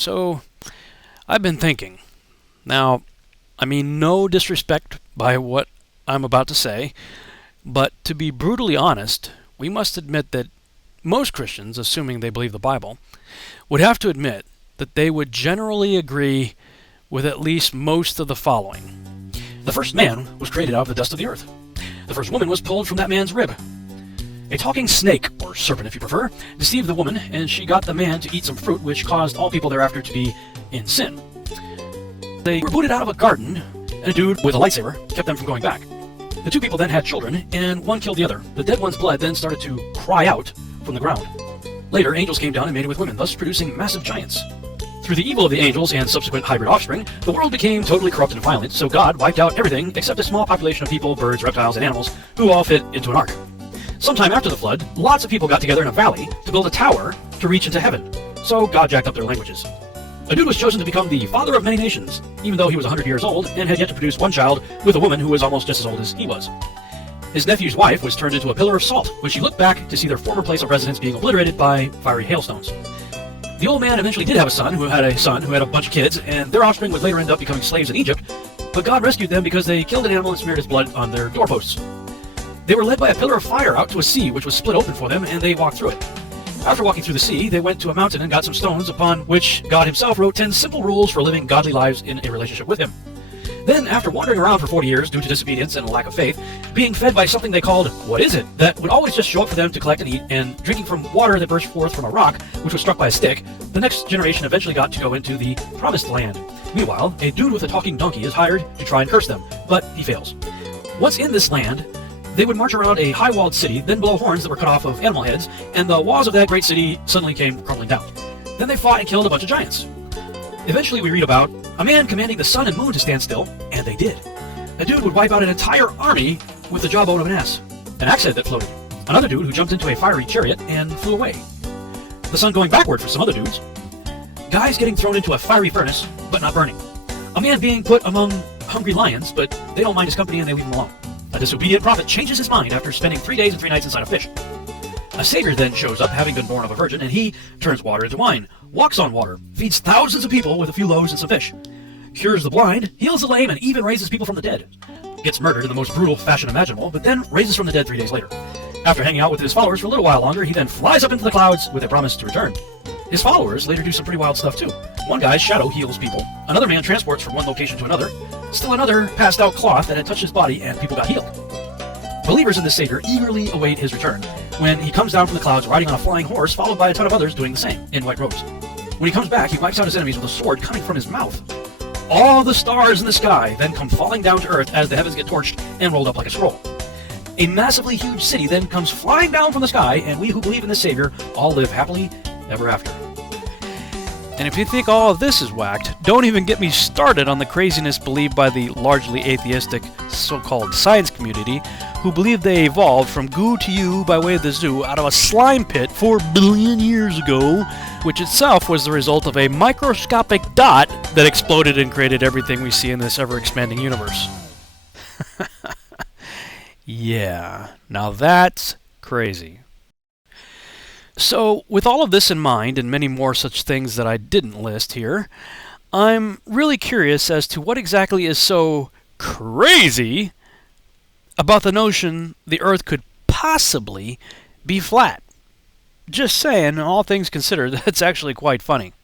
So, I've been thinking. Now, I mean no disrespect by what I'm about to say, but to be brutally honest, we must admit that most Christians, assuming they believe the Bible, would have to admit that they would generally agree with at least most of the following. The first man was created out of the dust of the earth. The first woman was pulled from that man's rib. A talking snake, or serpent if you prefer, deceived the woman, and she got the man to eat some fruit, which caused all people thereafter to be in sin. They were booted out of a garden, and a dude with a lightsaber kept them from going back. The two people then had children, and one killed the other. The dead one's blood then started to cry out from the ground. Later, angels came down and mated with women, thus producing massive giants. Through the evil of the angels and subsequent hybrid offspring, the world became totally corrupt and violent, so God wiped out everything except a small population of people, birds, reptiles, and animals, who all fit into an ark. Sometime after the flood, lots of people got together in a valley to build a tower to reach into heaven, so God jacked up their languages. A dude was chosen to become the father of many nations, even though he was 100 years old and had yet to produce one child with a woman who was almost just as old as he was. His nephew's wife was turned into a pillar of salt when she looked back to see their former place of residence being obliterated by fiery hailstones. The old man eventually did have a son who had a bunch of kids, and their offspring would later end up becoming slaves in Egypt, but God rescued them because they killed an animal and smeared its blood on their doorposts. They were led by a pillar of fire out to a sea which was split open for them, and they walked through it. After walking through the sea, they went to a mountain and got some stones upon which God himself wrote 10 simple rules for living godly lives in a relationship with him. Then, after wandering around for 40 years due to disobedience and a lack of faith, being fed by something they called, what is it, that would always just show up for them to collect and eat, and drinking from water that burst forth from a rock, which was struck by a stick, the next generation eventually got to go into the Promised Land. Meanwhile, a dude with a talking donkey is hired to try and curse them, but he fails. Once in this land, they would march around a high-walled city, then blow horns that were cut off of animal heads, and the walls of that great city suddenly came crumbling down. Then they fought and killed a bunch of giants. Eventually we read about a man commanding the sun and moon to stand still, and they did. A dude would wipe out an entire army with the jawbone of an ass. An axe head that floated. Another dude who jumped into a fiery chariot and flew away. The sun going backward for some other dudes. Guys getting thrown into a fiery furnace, but not burning. A man being put among hungry lions, but they don't mind his company and they leave him alone. A disobedient prophet changes his mind after spending 3 days and 3 nights inside a fish. A savior then shows up, having been born of a virgin, and he turns water into wine, walks on water, feeds thousands of people with a few loaves and some fish, cures the blind, heals the lame, and even raises people from the dead. Gets murdered in the most brutal fashion imaginable, but then raises from the dead 3 days later. After hanging out with his followers for a little while longer, he then flies up into the clouds with a promise to return. His followers later do some pretty wild stuff too. One guy's shadow heals people, another man transports from one location to another, still another passed out cloth that had touched his body and people got healed. Believers in this Savior eagerly await his return, when he comes down from the clouds riding on a flying horse, followed by a ton of others doing the same, in white robes. When he comes back, he wipes out his enemies with a sword coming from his mouth. All the stars in the sky then come falling down to earth as the heavens get torched and rolled up like a scroll. A massively huge city then comes flying down from the sky, and we who believe in this Savior all live happily ever after. And if you think all of this is whacked, don't even get me started on the craziness believed by the largely atheistic so-called science community, who believe they evolved from goo to you by way of the zoo out of a slime pit 4 billion years ago, which itself was the result of a microscopic dot that exploded and created everything we see in this ever-expanding universe. Yeah, now that's crazy. So, with all of this in mind, and many more such things that I didn't list here, I'm really curious as to what exactly is so crazy about the notion the Earth could possibly be flat. Just saying, all things considered, that's actually quite funny.